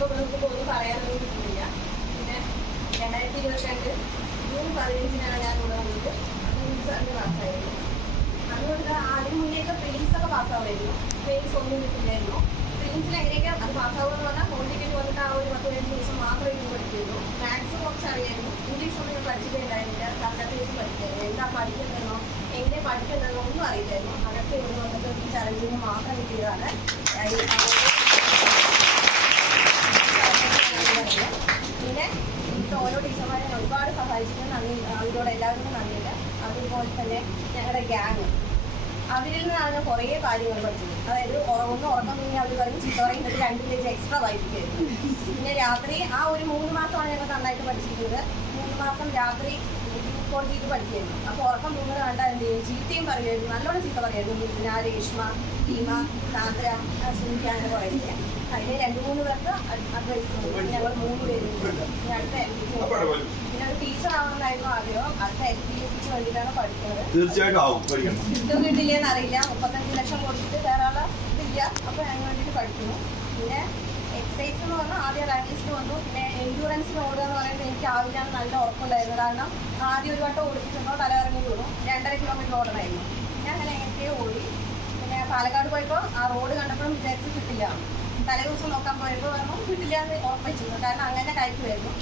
ഇപ്പൊ നമുക്ക് ഒന്നും പറയാനൊന്നും കിട്ടുന്നില്ല. പിന്നെ രണ്ടായിരത്തി ഇരുപത്തിരണ്ട് ജൂൺ പതിനഞ്ചിനാണ് ഞാൻ ഇവിടെ പ്രിലിംസ് അന്ന് പാസ്സായിരുന്നു. അതുകൊണ്ട് അതിന് മുന്നേയൊക്കെ പ്രിലിംസ് ഒക്കെ പാസ്സാവുമായിരുന്നു. പ്രിലിംസ് ഒന്നും കിട്ടില്ലായിരുന്നു. പ്രിലിംസിൽ എങ്ങനെയൊക്കെ അത് പാസ്സാവുമെന്ന് പറഞ്ഞാൽ ടിക്കറ്റ് വന്നിട്ട് ആ ഒരു പത്ത് പതിനഞ്ച് ദിവസം മാത്രമേ ഇരുന്ന് പഠിക്കുള്ളൂ. മാത്സ് കുറച്ച് അറിയായിരുന്നു ഇംഗ്ലീഷ് ഒന്നും ഞാൻ പഠിച്ചിട്ടുണ്ടായിരുന്നില്ല. Correct base പഠിക്കായിരുന്നു. എന്താ പഠിക്കുന്നതെന്നോ എങ്ങനെ പഠിക്കുന്നതെന്നോ ഒന്നും അറിയില്ലായിരുന്നു. അതൊക്കെ ഇവിടെ വന്നിട്ട് ചലഞ്ചിങ് മാത്രം കിട്ടിയതാണ് ഈ പിന്നെ ഇവിടുത്തെ ഓരോ ടീച്ചർമാരെ ഞാൻ സഹായിച്ചിട്ടുണ്ട് നന്ദി. അവരോട് എല്ലാവർക്കും നന്ദിയുണ്ട്. അതുപോലെ തന്നെ ഞങ്ങളുടെ ഗ്യാങ് അവരിൽ നിന്നാണ് ഞാൻ കുറേ കാര്യങ്ങൾ പഠിച്ചത് അതായത് ഉറ- ഒന്ന് ഉറക്കം തുടങ്ങി അവർ പറയും ചീത്ത പറയും. എന്നിട്ട് രണ്ട് പേജ് എക്സ്ട്രാ വായിപ്പിക്കായിരുന്നു പിന്നെ രാത്രി ആ ഒരു മൂന്ന് മാസമാണ് ഞങ്ങൾ നന്നായിട്ട് പഠിച്ചിരിക്കുന്നത്. മൂന്ന് മാസം രാത്രി കോൾ ചെയ്ത് പഠിക്കായിരുന്നു അപ്പോൾ ഉറക്കം തൂങ്ങുന്നത് കണ്ടാൽ എന്ത് ചെയ്യും? ചീത്തയും പറയുമായിരുന്നു. നല്ലോണം ചീത്ത പറയുമായിരുന്നു. മിഥുന രേഷ്മ ഭീമ സാന്ദ്ര അങ്ങനെ പറയുന്നത് അതിന് രണ്ട് മൂന്ന് പേർക്ക് അഡ്വൈസ് ഞങ്ങൾ മൂന്ന് പേരും. തീർച്ചയായിട്ടും ആവും പഠിക്കണം. കിട്ടും കിട്ടില്ലെന്ന് അറിയില്ല. മുപ്പത്തഞ്ച് ലക്ഷം കൊടുത്തിട്ട് വേറെ ഇതില്ല. അപ്പൊ അതിന് വേണ്ടിട്ട് പഠിക്കുന്നു. പിന്നെ എക്സസൈസ് എന്ന് പറഞ്ഞാൽ ആദ്യം റാങ്ക് ലിസ്റ്റ് വന്നു. പിന്നെ എൻഡൂറൻസിന് ഓടുക എന്ന് പറയുന്നത് എനിക്ക് ആവില്ല നല്ല ഉറപ്പുണ്ടായിരുന്നു. കാരണം ആദ്യം ഒരു വട്ടം ഓടിപ്പിച്ചപ്പോൾ തലകറങ്ങി വീണു. രണ്ടര കിലോമീറ്റർ ഓടണമായിരുന്നു. ഞാൻ അങ്ങനെ എങ്ങനെയൊക്കെയോ ഓടി. പിന്നെ പാലക്കാട് പോയപ്പോൾ ആ റോഡ് കണ്ടപ്പോഴും വിചാരിച്ച് കിട്ടില്ല. തലേ ദിവസം നോക്കാൻ പോയപ്പോൾ പറഞ്ഞു കിട്ടില്ല എന്ന് ഉറപ്പിച്ചിരുന്നു. കാരണം അങ്ങനെ കയറ്റുമായിരുന്നു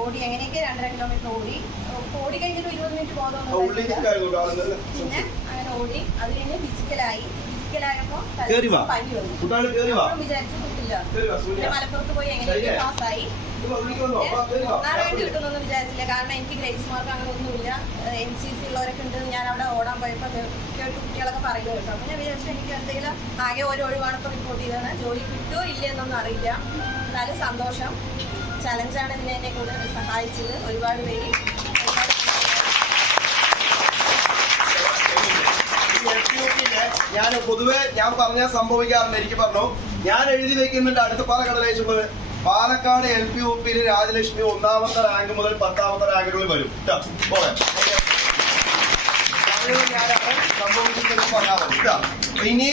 ഓടി എങ്ങനെയൊക്കെ രണ്ടര കിലോമീറ്റർ ഓടി. ഓടി കഴിഞ്ഞിട്ട് ഇരുപത് മിനിറ്റ് ബോധമൊന്നും പിന്നെ അങ്ങനെ ഓടി. അത് കഴിഞ്ഞ് ഫിസിക്കലായി ഫിസിക്കലായപ്പോ കേറി വാ. പനി വന്നു. കേറി വാ. അപ്പോഴും വിചാരിച്ചു കിട്ടില്ല. കേറി വാ പിന്നെ മലപ്പുറത്ത് പോയി എങ്ങനെയൊക്കെ? പാസ്സായി റാങ്ക് കിട്ടുന്നൊന്നും വിചാരിച്ചില്ല. കാരണം എനിക്ക് ഗ്രേസ് മാർക്ക് അങ്ങനെ ഒന്നുമില്ല. എൻ സി സി ഉള്ളവരൊക്കെ ഉണ്ട്. ഞാൻ അവിടെ ഓടാൻ പോയപ്പോൾ കേട്ട് കുട്ടികളൊക്കെ പറയുമോ കേട്ടോ. പിന്നെ വിചാരിച്ചു എനിക്ക് എന്തെങ്കിലും ആകെ ഒരു ഒഴിവാണ് ഇപ്പോൾ റിപ്പോർട്ട് ചെയ്തതാണ് ജോലി കിട്ടുമോ ഇല്ല എന്നൊന്നും അറിയില്ല. എന്നാലും സന്തോഷം. ചലഞ്ചാണ് ഇതിനെ എന്നെ കൂടുതൽ സഹായിച്ചത്. ഒരുപാട് പേര് ഞാൻ പൊതുവെ ഞാൻ പറഞ്ഞാൽ സംഭവിക്കാറുണ്ട്. എനിക്ക് പറഞ്ഞു ഞാൻ എഴുതി വെക്കുന്നുണ്ട് അടുത്ത പാല കടലേശുമ്പോൾ പാലക്കാട് എൽ പി ഒ പിയിൽ രാജലക്ഷ്മി ഒന്നാമത്തെ റാങ്ക് മുതൽ പത്താമത്തെ റാങ്കിനുള്ളിൽ വരും. സംഭവിച്ചിട്ടുണ്ടെന്ന് പറഞ്ഞാൽ. ഇനി